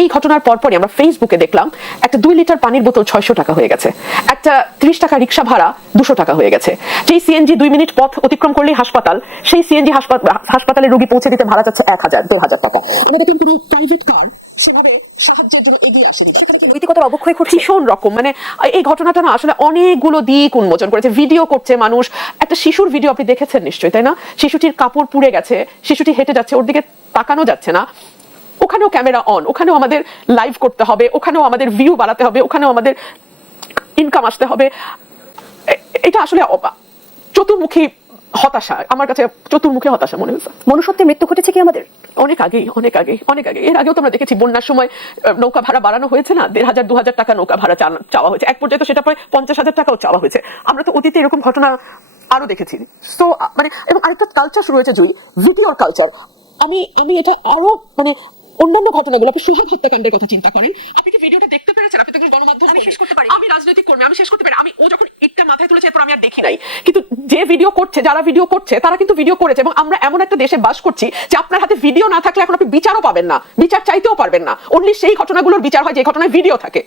এই ঘটনার পরপরই আমরা ফেসবুকে দেখলাম একটা দুই লিটার পানির বোতল ছয়শো টাকা হয়ে গেছে। একটা ত্রিশ টাকা রিক্সা ভাড়া দুশো টাকা হয়ে গেছে। যেই সিএনজি দুই মিনিট পথ অতিক্রম করলেই হাসপাতাল সেই সিএনজি হাসপাতালে রোগী পৌঁছে দিতে ভাড়া যাচ্ছে এক হাজার দেড় হাজার টাকা। আমরা প্রাইভেট কার সেভাবে সাহায্যের জন্য এগিয়ে আসেনি। নৈতিকতার অবক্ষয় ঘটছে ভীষণ রকম। মানে এই ঘটনাটা না আসলে অনেকগুলো দিক উন্মোচন করেছে। ভিডিও করছে মানুষ। একটা শিশুর ভিডিও আপনি দেখেছেন নিশ্চয়ই তাই না? শিশুটির কাপড় পুড়ে গেছে শিশুটি হেঁটে যাচ্ছে ওর দিকে তাকানো যাচ্ছে না। ওখানেও ক্যামেরা অন ওখানেও আমাদের লাইভ করতে হবে ওখানেও আমাদের ভিউ বাড়াতে হবে ওখানেও আমাদের ইনকাম আসতে হবে। এটা আসলে চতুর্মুখী হতাশা আমার কাছে চতুর্মুখী হতাশা মনে হয়েছে। মনুষ্যত্বের মৃত্যু ঘটেছে কি আমাদের? অনেক আগেই অনেক আগে অনেক আগে এর আগেও তো আমরা দেখেছি বন্যার সময় নৌকা ভাড়া বাড়ানো হয়েছে না? দেড় হাজার দু হাজার টাকা নৌকা ভাড়া চাওয়া হয়েছে। এক পর্যায়ে তো সেটা প্রায় পঞ্চাশ হাজার টাকাও চাওয়া হয়েছে। আমরা তো অতীতে এরকম ঘটনা আরও দেখেছি। তো মানে এবং আরেকটা কালচার শুরু হয়েছে জুই। ভিডিওর কালচার আমি আমি এটা আরও মানে অন্যান্য ঘটনাগুলো আপনি সোহাগ হত্যাকাণ্ডের কথা চিন্তা করেন। আপনি কি ভিডিওটা দেখতে পেরেছেন? আপনি তো গণমাধ্যম আমি শেষ করতে পারি। আমি রাজনৈতিক কর্মী আমি শেষ করতে পারি আমি ও যখন ইটটা মাথায় তুলেছে এরপর আমি আর দেখি নাই। কিন্তু যে ভিডিও করছে যারা ভিডিও করছে তারা কিন্তু ভিডিও করেছে এবং আমরা এমন একটা দেশে বাস করছি যে আপনার হাতে ভিডিও না থাকলে এখন আপনি বিচারও পাবেন না বিচার চাইতেও পারবেন না। অনলি সেই ঘটনাগুলোর বিচার হয় যে ঘটনায় ভিডিও থাকে।